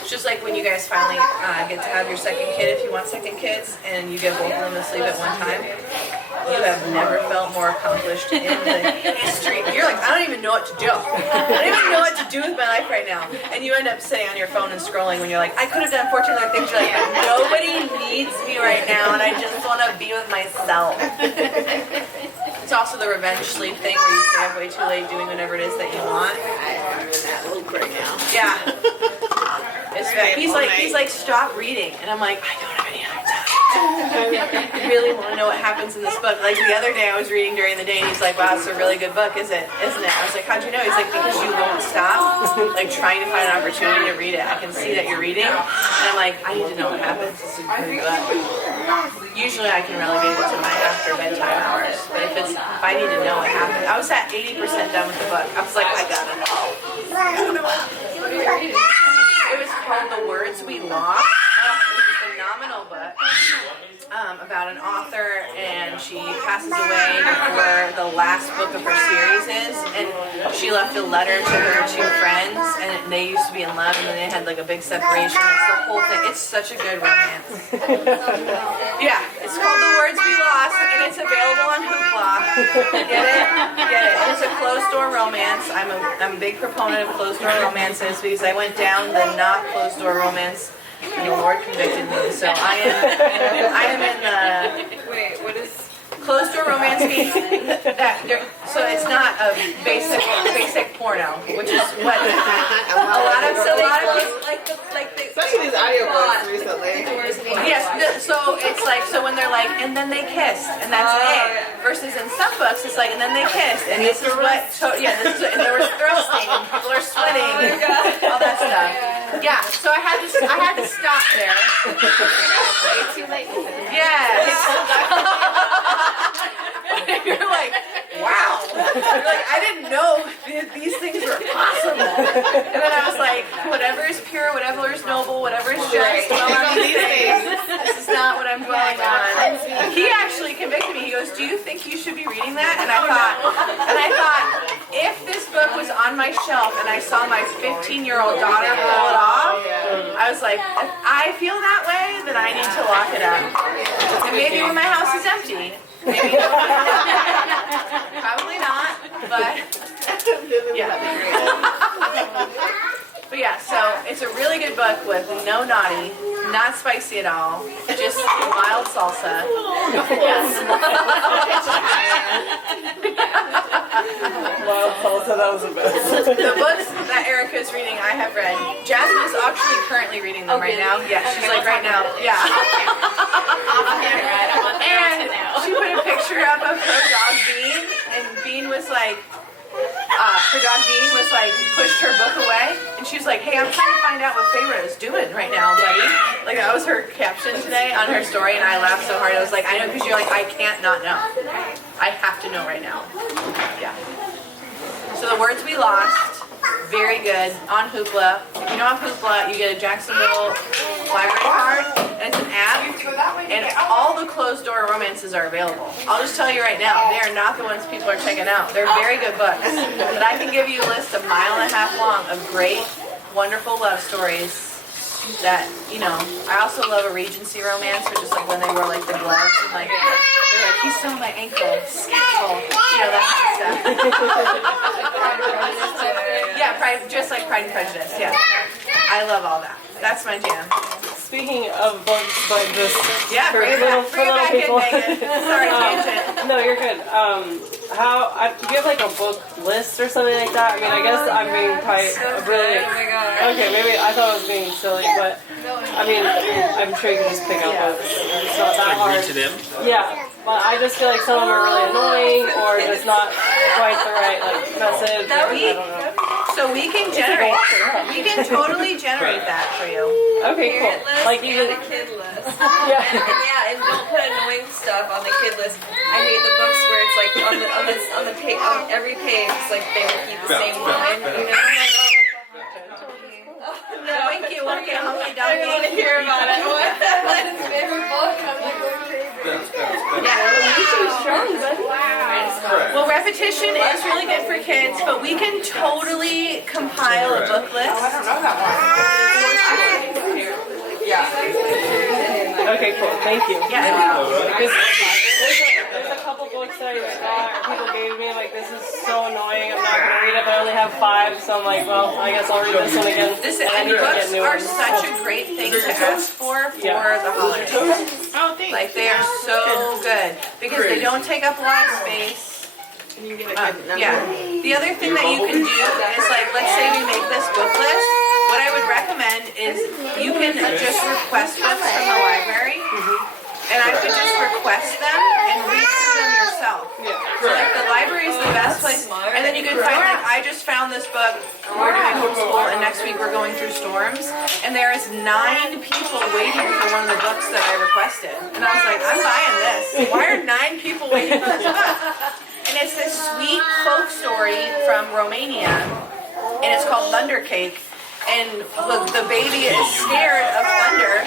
It's just like when you guys finally get to have your second kid, if you want second kids, and you get both of them to sleep at one time. You have never felt more accomplished in the history. You're like, I don't even know what to do. I don't even know what to do with my life right now. And you end up sitting on your phone and scrolling when you're like, I could have done 14 other things. You're like, nobody needs me right now, and I just want to be with myself. It's also the revenge sleep thing where you stay up way too late doing whatever it is that you want. I'm in that loop right now. Yeah. It's bad. He's like, stop reading. And I'm like, I don't have any other time. You really want to know what happens in this book. Like the other day I was reading during the day and he's like, wow, it's a really good book, isn't it? I was like, how'd you know? He's like, because you won't stop like trying to find an opportunity to read it. I can see that you're reading. And I'm like, I need to know what happens. It's a good book. Usually I can relegate it to my after bedtime hours. But if I need to know what happens. I was at 80% done with the book. I was like, I gotta know. It was called The Words We Lost. It was a phenomenal book about an author, and she passes away before the last book of her series is, and she left a letter to her two friends, and they used to be in love, and then they had like a big separation. It's the whole thing. It's such a good romance. Yeah, it's called The Words We Lost, and it's available on Hoopla. Get it? Get it. And it's a closed door romance. I'm a big proponent of closed door romances because I went down the not closed door romance. And the Lord convicted me, so I am in the. Wait, what is closed door romance means that? So it's not a basic porno, which is what a lot of especially these audiobooks recently. Yes, so it's like when they're like, and then they kissed, and that's it. Versus in some books, it's like, and then they kissed, and this is what. This is and there was thrusting, and people are sweating, all that stuff. Yeah, so I had to stop there. Way too late. Yes. You're like, wow. You're like, I didn't know these things were possible. And then I was like, whatever is pure, whatever is noble, whatever is just, dwell on these things. This is not what I'm dwelling on. He actually convicted me. He goes, do you think you should be reading that? And I thought, if this book was on my shelf and I saw my 15-year-old daughter pull it off, I was like, if I feel that way, then I need to lock it up. And maybe when my house is empty. Maybe probably not, but yeah. But yeah, so it's a really good book with no naughty, not spicy at all, just mild salsa. Yes. Wild salsa, that was the best. The books that Erica is reading, I have read. Jasmine is actually currently reading them right now. Yeah, she's like right now. Yeah. And she put a picture up of her dog Bean, and Bean was like, her dog Bean was like, pushed her book away, and she was like, hey, I'm trying to find out what Feyre is doing right now, buddy. Like, that was her caption today on her story, and I laughed so hard. I was like, I know, because you're like, I can't not know. I have to know right now. Yeah. So The Words We Lost, very good, on Hoopla. If you don't have Hoopla, you get a Jacksonville library card, and it's an app, and all the closed door romances are available. I'll just tell you right now, they are not the ones people are checking out. They're very good books, but I can give you a list 1.5 miles long of great, wonderful love stories that, you know, I also love a Regency romance, which is like when they wore like the gloves and like, they're like, he's still my ankle, skittle, you know, that kind of stuff. Yeah, just like Pride and Prejudice, yeah. I love all that. That's my jam. Speaking of books, like this, Yeah, bring it back in, Megan. Sorry, tangent. No, you're good. Do you have like a book list or something like that? I mean, I guess I'm being probably really. Oh my god. Okay, maybe I thought I was being silly, but I mean, I'm sure you can just pick out books. It's not that Like hard. read to them. Yeah, but I just feel like some of them are really annoying or just not quite the right like message. Or, I don't know. So we can generate, we can totally generate that for you. Okay, cool. Like even and a kid list. yeah. And don't put annoying stuff on the kid list. I hate the books where it's like on the page, on every page, it's like they repeat the same line. You know? Thank you, we'll get hunky I don't want to donkey. hear about it. What? His favorite book. I'm like, Well, repetition is really good for kids, but we can totally compile a book list. Okay, cool. Thank you. Yeah. Because there's a couple books that I got or people gave me, like, this is so annoying, I'm not going to read it, but I only have 5, so I'm like, well, I guess I'll read this one again. Listen, And I and need to books get new are ones. such a great thing to ask for the holidays. Oh, thanks. Like, they are so good because they don't take up a lot of space. And you get a good number. Yeah. The other thing that you can do is, like, let's say we make this book list. What I would recommend is you can just request books from the library. and I could just request them and read through them yourself. So like the library is the best place, and then you can find like I just found this book. We're doing homeschool, and next week we're going through storms, and there is 9 people waiting for one of the books that I requested, and I was like, I'm buying this. Why are 9 people waiting for this book? And it's this sweet folk story from Romania, and it's called Thunder Cake. And the baby is scared of thunder,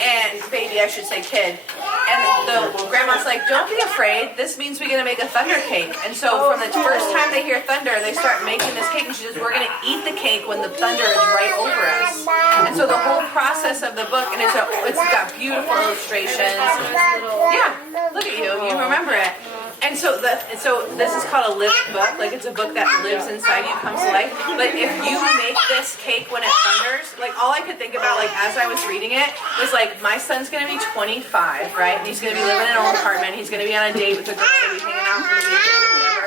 and baby, I should say kid. And the grandma's like, don't be afraid. This means we're gonna make a thunder cake. And so from the first time they hear thunder, they start making this cake. And she says, we're gonna eat the cake when the thunder is right over us. And so the whole process of the book, and it's got beautiful illustrations. Yeah, look at you. You remember it. And so this is called a lived book, like it's a book that lives inside you, comes to life. But if you make this cake when it thunders, like all I could think about, like as I was reading it, was like my son's gonna be 25, right? And he's gonna be living in an old apartment. He's gonna be on a date with a girl that he's hanging out for the weekend or whatever.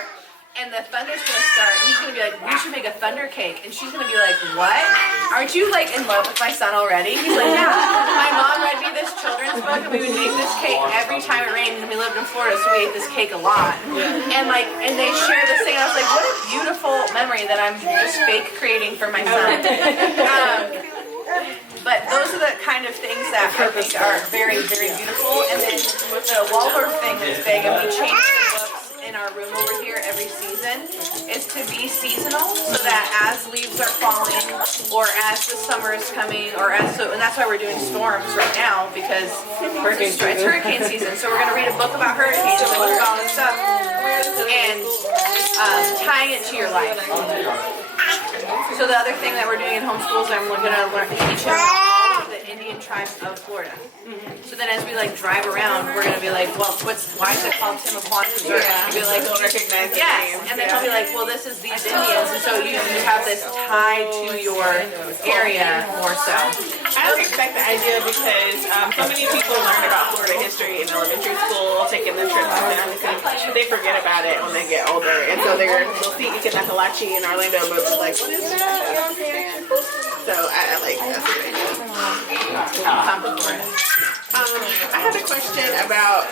And the thunder's gonna start, and he's gonna be like, we should make a thunder cake. And she's gonna be like, what? Aren't you like in love with my son already? He's like, yeah. My mom read me this children's book, and we would make this cake every time it rained. And we lived in Florida, so we ate this cake a lot. And they share this thing. And I was like, what a beautiful memory that I'm just fake creating for my son. But those are the kind of things that I think are very, very beautiful. And then the Waldorf thing is big, and we changed the books in our room over here every season is to be seasonal, so that as leaves are falling or as the summer is coming and that's why we're doing storms right now, because it's hurricane season. So we're going to read a book about hurricanes and look at all this stuff and tying it to your life. So the other thing that we're doing in homeschool is I'm going to teach him the Indian tribes of Florida. So then as we like drive around, we're gonna be like, well, why is it called Timaquan Preserve? He'll be like, don't recognize the yes, names. and then he'll be like, well, this is these Indians, and so you have this tied to your area more so. I don't expect the idea because so many people learn about Florida history in elementary school, taking the trips to them, but they forget about it when they get older, and so they'll see Ikanakalachi in Orlando, but they're like, what is that? You know what I'm saying? So I like that's a good idea. I had a question about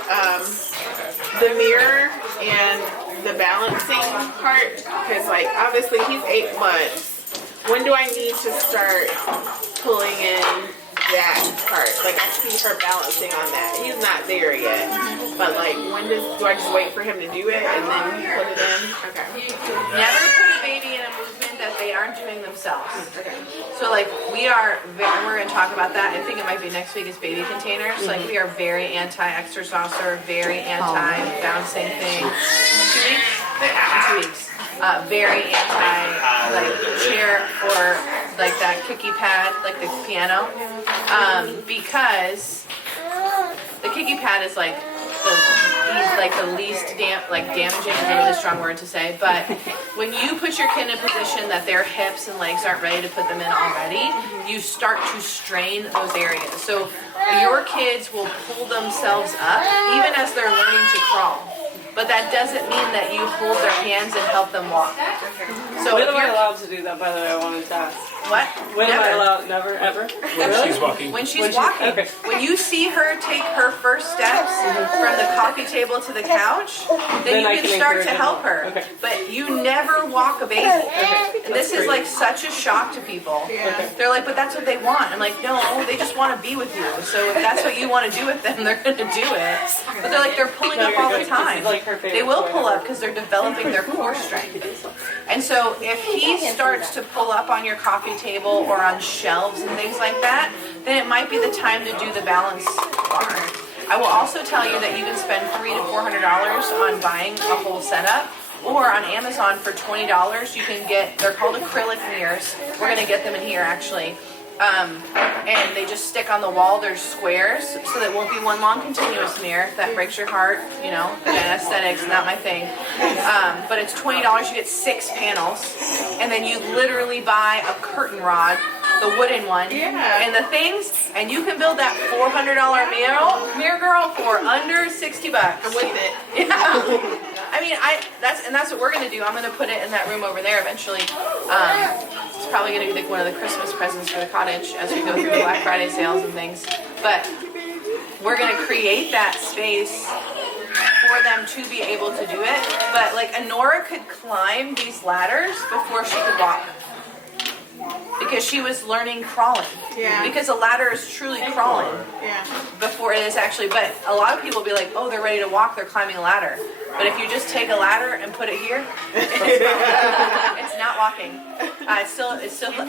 the mirror and the balancing part, because like obviously he's 8 months. When do I need to start pulling in that part? Like I see her balancing on that. He's not there yet, but like do I just wait for him to do it and then put it in? Okay. Never put a baby in a movement that they aren't doing themselves. Okay. So like we're going to talk about that. I think it might be next week is baby containers. Like we are very anti-exerciser, very anti-bouncing thing. 2 weeks? 2 weeks. Very anti like chair or like that kicky pad, like the piano, because the kicky pad is like the least damaging is a really strong word to say, but when you put your kid in a position that their hips and legs aren't ready to put them in already, you start to strain those areas. So your kids will pull themselves up even as they're learning to crawl. But that doesn't mean that you hold their hands and help them walk. So when am I allowed to do that, by the way? I wanted to ask. What? When Never. am I allowed? Never, ever? When she's walking. When she's walking. Okay. When you see her take her first steps from the coffee table to the couch, then you can start to help her. Okay. But you never walk a baby. Okay. And this is like such a shock to people. Okay. They're like, but that's what they want. I'm like, no, they just want to be with you. So if that's what you want to do with them, they're going to do it. But they're like, they're pulling up all the time. They will pull up because they're developing their core strength. And so if he starts to pull up on your coffee table or on shelves and things like that, then it might be the time to do the balance bar. I will also tell you that you can spend $300 to $400 on buying a whole setup, or on Amazon for $20 you can get, they're called acrylic mirrors. We're going to get them in here actually. And they just stick on the wall. There's squares, so that won't be one long continuous mirror. That breaks your heart, you know. Aesthetics, not my thing. But it's $20. You get 6 panels, and then you literally buy a curtain rod, the wooden one, and the things, and you can build that $400 mirror girl for under $60. I'm with it. Yeah. I mean, that's what we're gonna do. I'm gonna put it in that room over there eventually. It's probably gonna be like one of the Christmas presents for the cottage as we go through the Black Friday sales and things. But we're gonna create that space for them to be able to do it. But like Honora could climb these ladders before she could walk. Because she was learning crawling. Yeah. Because a ladder is truly crawling Yeah. before it is actually, but a lot of people be like, oh, they're ready to walk, they're climbing a ladder. But if you just take a ladder and put it here, it's not walking.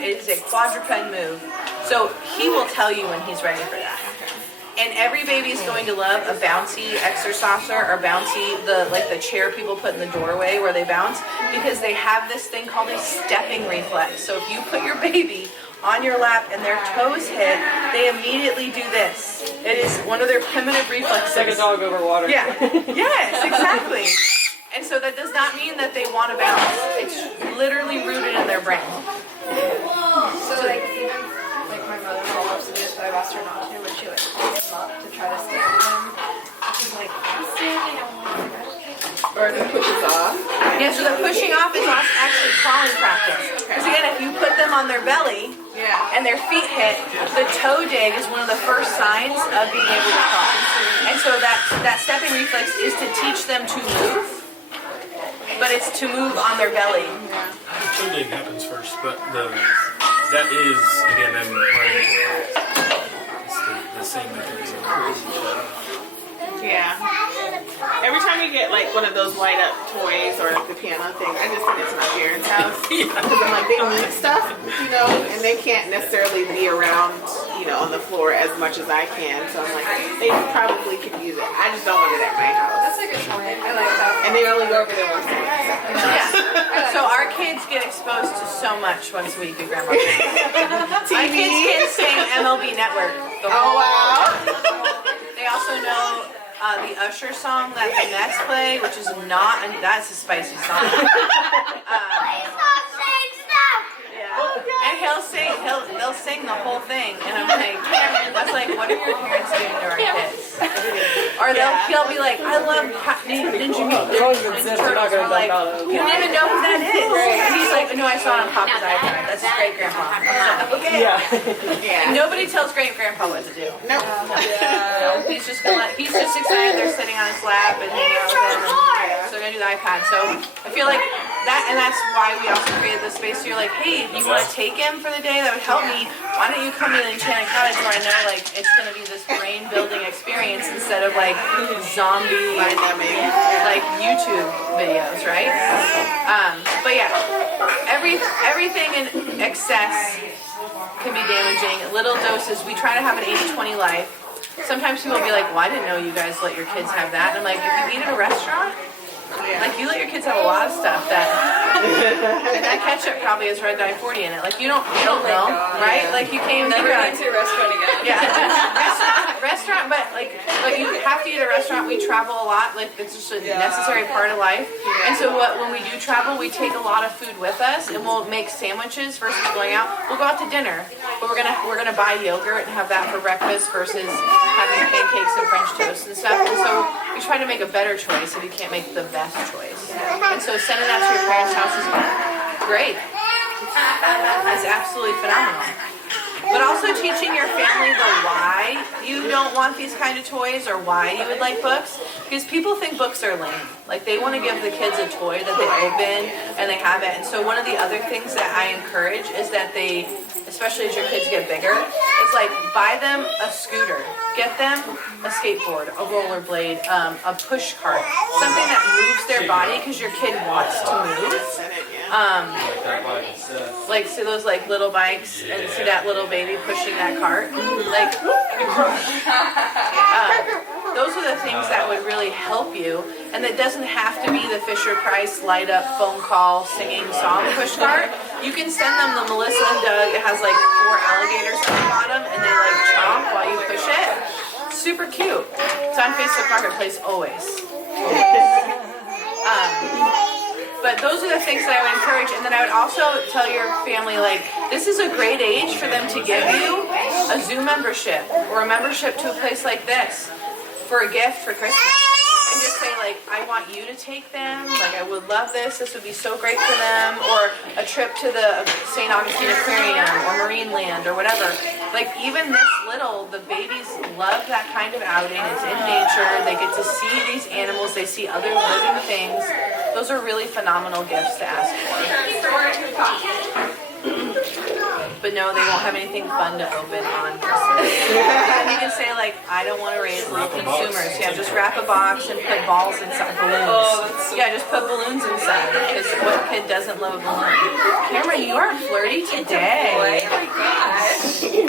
It is a quadruped move. So he will tell you when he's ready for that. And every baby is going to love a bouncy exerciser or bouncy, the chair people put in the doorway where they bounce, because they have this thing called a stepping reflex. So if you put your baby on your lap and their toes hit, they immediately do this. It is one of their primitive reflexes. Like a dog over water. Yeah. Yes, exactly. And so that does not mean that they want to bounce. It's literally rooted in their brain. So like even like my mother-in-law loves to do this, but I've asked her not to, where she like picks him up to try to stand him. And she's like, I'm standing, I'm like, I don't care. Or if it pushes off. Yeah, so the pushing off is actually crawling practice. Because again, if you put them on their belly and their feet hit, the toe dig is one of the first signs of being able to crawl. And so that stepping reflex is to teach them to move, but it's to move on their belly. The toe dig happens first, but that is, again, them learning to crawl. It's the same mechanism. Yeah. Every time you get like one of those light up toys or like the piano thing, I just send it to my parents' house. Because I'm like, they need stuff, and they can't necessarily be around, on the floor as much as I can. So I'm like, they probably could use it. I just don't want it at my house. That's a good point. I like that. And they only go over there once a week. Yeah. So our kids get exposed to so much once a week at Grandma's house. My kids can sing MLB Network. Wow. They also know the Usher song that the Mets play, which is not, that's a spicy song. And they'll sing the whole thing, and I'm like, I was like, what are your parents doing to our kids? Or he'll be like, I love Ninja Turtles. I'm like, you don't even know who that is. And he's like, no, I saw it on Papa's iPad. That's his great grandpa. I'm like, okay. Yeah. Nobody tells great grandpa what to do. Nope. No, he's just excited. They're sitting on his lap and hanging out with him. And so they're gonna do the iPad. So I feel like that, and that's why we also created this space. So you're like, hey, you want to take him for the day? That would help me. Why don't you come to the Enchanted Cottage where I know like it's gonna be this brain building experience instead of like zombie like YouTube videos, right? But yeah, everything in excess can be damaging. Little doses. We try to have an 80-20 life. Sometimes people will be like, well, I didn't know you guys let your kids have that. And I'm like, if you eat at a restaurant, like you let your kids have a lot of stuff and that ketchup probably has red dye 40 in it. Like you don't know, right? Like you can't even Never going to a restaurant again. Yeah, restaurant, but you have to eat at a restaurant. We travel a lot. Like it's just a necessary part of life. And so when we do travel, we take a lot of food with us, and we'll make sandwiches versus going out. We'll go out to dinner, but we're gonna buy yogurt and have that for breakfast versus having pancakes and French toast and stuff. And so we try to make a better choice if you can't make the best choice. And so sending that to your parents' house is great. It's absolutely phenomenal. But also teaching your family the why you don't want these kind of toys or why you would like books. Because people think books are lame. Like they want to give the kids a toy that they open and they have it. And so one of the other things that I encourage is that they, especially as your kids get bigger, it's like buy them a scooter. Get them a skateboard, a rollerblade, a push cart. Something that moves their body because your kid wants to move. Like see those like little bikes and see that little baby pushing that cart. Like those are the things that would really help you, and it doesn't have to be the Fisher Price light up phone call singing song push cart. You can send them the Melissa and Doug. It has like 4 alligators on the bottom, and they like chomp while you push it. Super cute. It's on Facebook Marketplace always. But those are the things that I would encourage. And then I would also tell your family, like, this is a great age for them to give you a Zoom membership or a membership to a place like this for a gift for Christmas. And just say, like, like, I want you to take them. Like, I would love this. This would be so great for them. Or a trip to the St. Augustine Aquarium or Marine Land or whatever. Like, even this little, the babies love that kind of outing. It's in nature. They get to see these animals. They see other living things. Those are really phenomenal gifts to ask for. But no, they won't have anything fun to open on Christmas. And you can say, like, I don't want to raise little consumers. Yeah, just wrap a box and put balls inside, balloons. Yeah, just put balloons inside. Because what kid doesn't love a balloon? Cameron, you are flirty today. Oh my gosh. He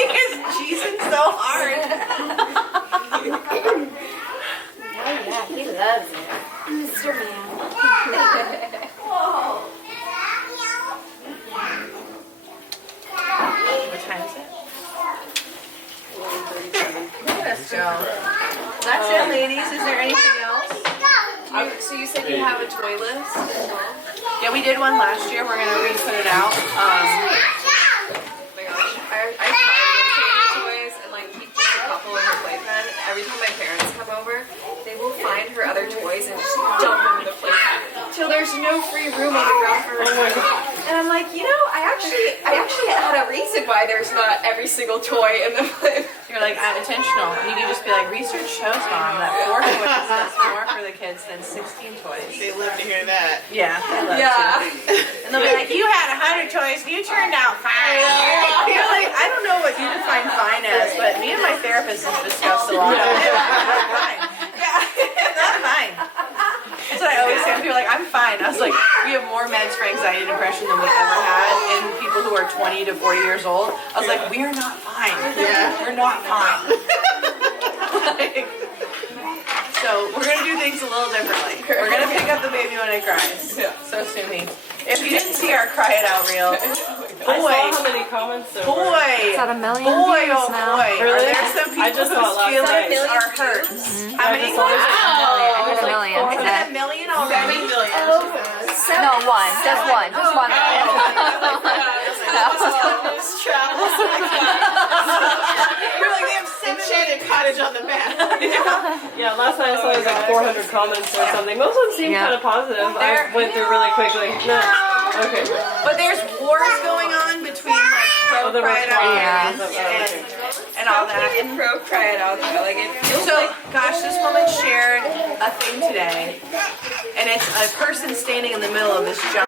is cheesing so hard. Oh yeah, he loves it. Mr. Man. What time is it? Let's go. That's it, ladies. Is there anything else? So you said you have a toy list? Yeah, we did one last year. We're gonna re-put it out. Oh my gosh. I try to change toys and like keep just a couple in her playpen. Every time my parents come over, they will find her other toys and just dump them in the playpen till there's no free room on the ground for her. And I'm like, you know, I actually had a reason why there's not every single toy in the playpen. You're like, I'm intentional. You can just be like, research shows, Mom, that 4 toys does more for the kids than 16 toys. They love to hear that. Yeah, they love to. And they'll be like, you had 100 toys, and you turned out fine. You're like, I don't know what you define fine as, but me and my therapist have discussed a lot. I'm fine. Yeah, I'm fine. That's what I always say. People are like, I'm fine. I was like, we have more meds for anxiety and depression than we ever had in people who are 20 to 40 years old. I was like, we are not fine. Yeah. We're not fine. Like, so we're going to do things a little differently. We're going to pick up the baby when it cries. So sue me. If you didn't see our cry it out reel, I saw how many comments there were. It's at 1 million boy, views oh now. boy, Really? are there some I people just saw it whose last night. feelings are hurt? How many? I just saw it. I hit 1 million. Is it a million already? No, one. Just one. Just one. You're like, they have 7 Enchanted Cottage on the map. Yeah, last night I saw it was like 400 comments or something. Most of them seemed kind of positive. I went through really quickly. No. Okay. But there's wars going on between like pro there were cry it out trials. and all that. And pro cry it out though. Like it feels So, like gosh, this woman shared a thing today, and it's a person standing in the middle of this giant